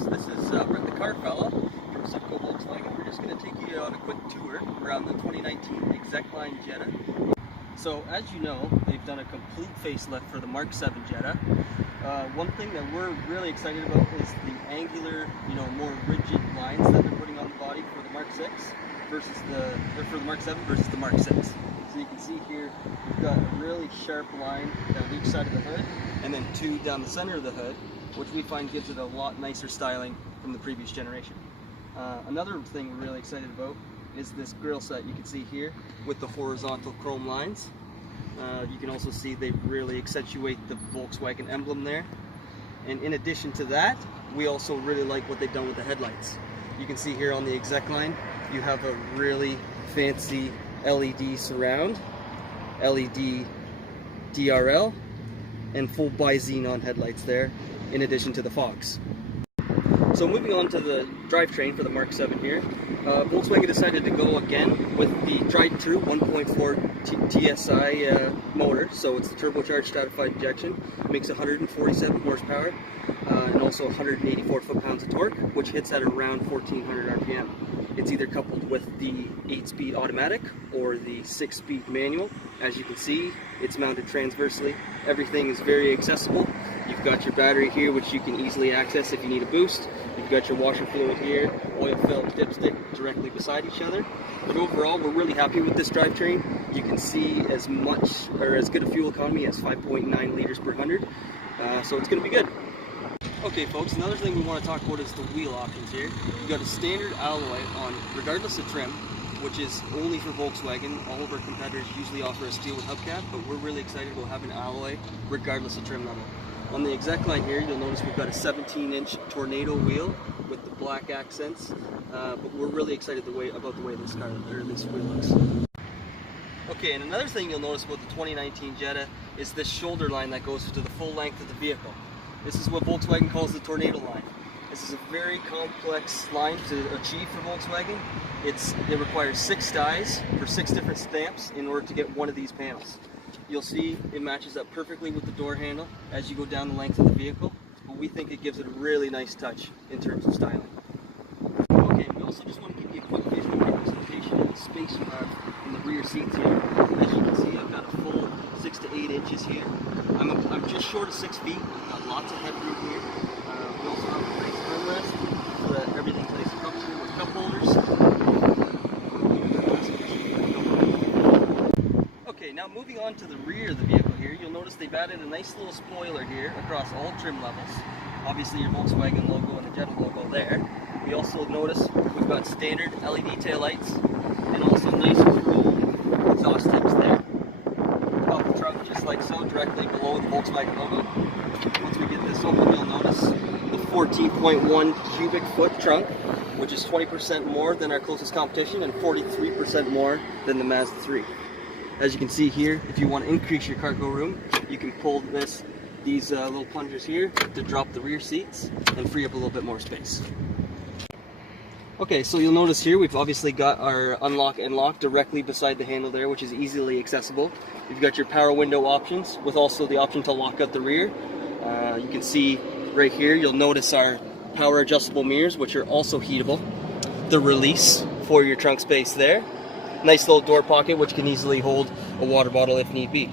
folks, this is Brett the Car Fella from Simcoe Volkswagen. We're just going to take you on a quick tour around the 2019 Execline Jetta. So as you know, they've done a complete facelift for the Mark VII Jetta. One thing that we're really excited about is the angular, more rigid lines that they're putting on the body for the Mark VI versus the Mark VII versus the Mark VI. So you can see here, we've got a really sharp line down each side of the hood, and then two down the center of the hood, which we find gives it a lot nicer styling from the previous generation. Another thing we're really excited about is this grille set you can see here with the horizontal chrome lines. You can also see they really accentuate the Volkswagen emblem there. And in addition to that, we also really like what they've done with the headlights. You can see here on the Execline, you have a really fancy LED surround, LED DRL, and full Bi-Xenon headlights there, in addition to the fogs. So moving on to the drivetrain for the Mark VII here, Volkswagen decided to go again with the tried and true 1.4 TSI motor. So it's the turbocharged stratified injection. It makes 147 horsepower and also 184 foot-pounds of torque, which hits at around 1400 RPM. It's either coupled with the 8-speed automatic or the 6-speed manual. As you can see, it's mounted transversely. Everything is very accessible. You've got your battery here, which you can easily access if you need a boost. You've got your washer fluid here, oil filled dipstick directly beside each other. But overall, we're really happy with this drivetrain. You can see as good a fuel economy as 5.9 liters per 100. So it's going to be good. Okay folks, another thing we want to talk about is the wheel options here. You've got a standard alloy on regardless of trim, which is only for Volkswagen. All of our competitors usually offer a steel with hubcap, but we're really excited about having alloy regardless of trim level. On the Execline here, you'll notice we've got a 17-inch Tornado wheel with the black accents, but we're really excited about the way this wheel looks. Okay, and another thing you'll notice about the 2019 Jetta is this shoulder line that goes to the full length of the vehicle. This is what Volkswagen calls the Tornado line. This is a very complex line to achieve for Volkswagen. It requires 6 dies for 6 different stamps in order to get one of these panels. You'll see it matches up perfectly with the door handle as you go down the length of the vehicle, but we think it gives it a really nice touch in terms of styling. Okay, we also just want to give you a quick visual representation of the space you have in the rear seats here. As you can see, I've got a full 6 to 8 inches here. I'm just short of 6 feet. I've got lots of headroom here. We also have a nice armrest so that everything's nice and comfortable with cup holders. Okay, now moving on to the rear of the vehicle here, you'll notice they've added a nice little spoiler here across all trim levels. Obviously your Volkswagen logo and the Jetta logo there. We also notice we've got standard LED taillights and also nice chrome exhaust tips there. Off the trunk just like so, directly below the Volkswagen logo. Once we get this open, you'll notice the 14.1 cubic foot trunk, which is 20% more than our closest competition and 43% more than the Mazda 3. As you can see here, if you want to increase your cargo room, you can pull these little plungers here to drop the rear seats and free up a little bit more space. Okay, so you'll notice here we've obviously got our unlock and lock directly beside the handle there, which is easily accessible. You've got your power window options with also the option to lock out the rear. You can see right here, you'll notice our power adjustable mirrors, which are also heatable. The release for your trunk space there. Nice little door pocket, which can easily hold a water bottle if need be.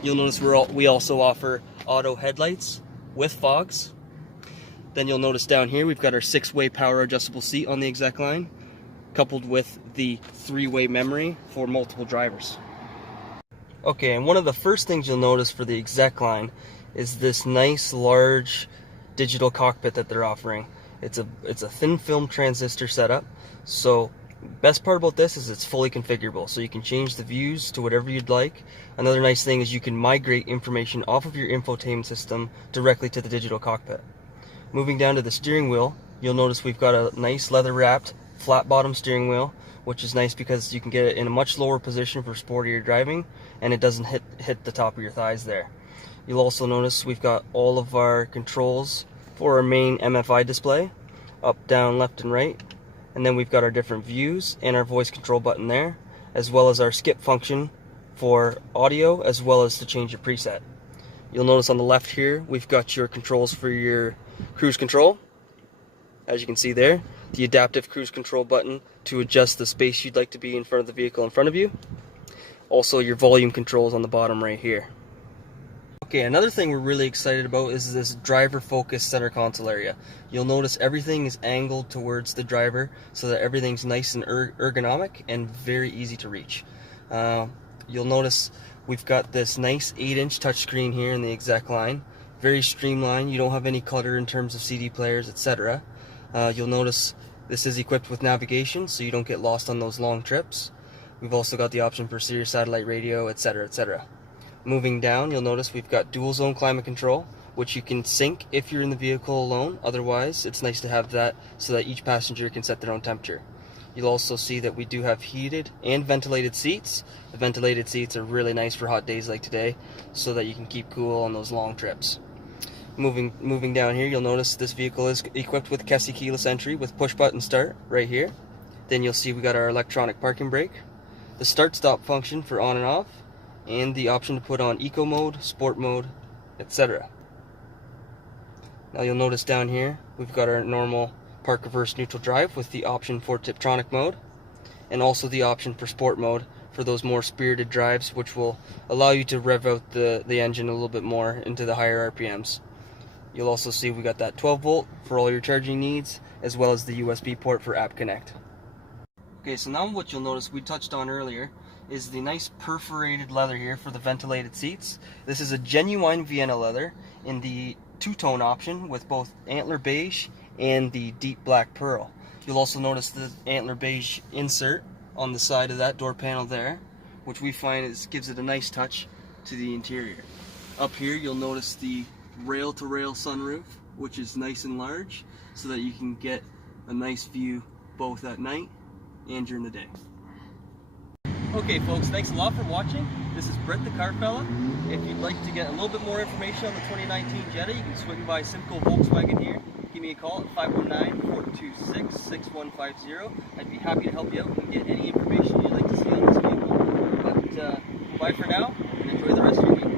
You'll notice we also offer auto headlights with fogs. Then you'll notice down here we've got our 6-way power adjustable seat on the Execline, coupled with the 3-way memory for multiple drivers. Okay, and one of the first things you'll notice for the Execline is this nice large digital cockpit that they're offering. It's a thin film transistor setup, so best part about this is it's fully configurable, so you can change the views to whatever you'd like. Another nice thing is you can migrate information off of your infotainment system directly to the digital cockpit. Moving down to the steering wheel, you'll notice we've got a nice leather-wrapped flat bottom steering wheel, which is nice because you can get it in a much lower position for sportier driving, and it doesn't hit the top of your thighs there. You'll also notice we've got all of our controls for our main MFI display, up, down, left, and right. And then we've got our different views and our voice control button there, as well as our skip function for audio, as well as to change your preset. You'll notice on the left here, we've got your controls for your cruise control. as you can see there, the adaptive cruise control button to adjust the space you'd like to be in front of the vehicle in front of you. Also your volume controls on the bottom right here. Okay, another thing we're really excited about is this driver focus center console area. You'll notice everything is angled towards the driver so that everything's nice and ergonomic and very easy to reach. You'll notice we've got this nice 8-inch touchscreen here in the Execline. Very streamlined, you don't have any clutter in terms of CD players, etc. You'll notice this is equipped with navigation so you don't get lost on those long trips. We've also got the option for Sirius satellite radio, etc., etc. Moving down, you'll notice we've got dual zone climate control, which you can sync if you're in the vehicle alone. Otherwise, it's nice to have that so that each passenger can set their own temperature. You'll also see that we do have heated and ventilated seats. The ventilated seats are really nice for hot days like today so that you can keep cool on those long trips. Moving down here, you'll notice this vehicle is equipped with KESI keyless entry with push button start right here. Then you'll see we got our electronic parking brake, the start stop function for on and off, and the option to put on eco mode, sport mode, etc. Now you'll notice down here we've got our normal park reverse neutral drive with the option for Tiptronic mode, and also the option for sport mode for those more spirited drives, which will allow you to rev out the engine a little bit more into the higher RPMs. You'll also see we got that 12 volt for all your charging needs, as well as the USB port for App Connect. Okay, so now what you'll notice we touched on earlier is the nice perforated leather here for the ventilated seats. This is a genuine Vienna leather in the two-tone option with both antler beige and the deep black pearl. You'll also notice the antler beige insert on the side of that door panel there, which we find gives it a nice touch to the interior. Up here you'll notice the rail-to-rail sunroof, which is nice and large so that you can get a nice view both at night and during the day. Okay folks, thanks a lot for watching. This is Brett the Car Fella. If you'd like to get a little bit more information on the 2019 Jetta, you can swing by Simcoe Volkswagen here. Give me a call at 519-426-6150. I'd be happy to help you out and get any information you'd like to see on this vehicle. But bye for now, and enjoy the rest of your week.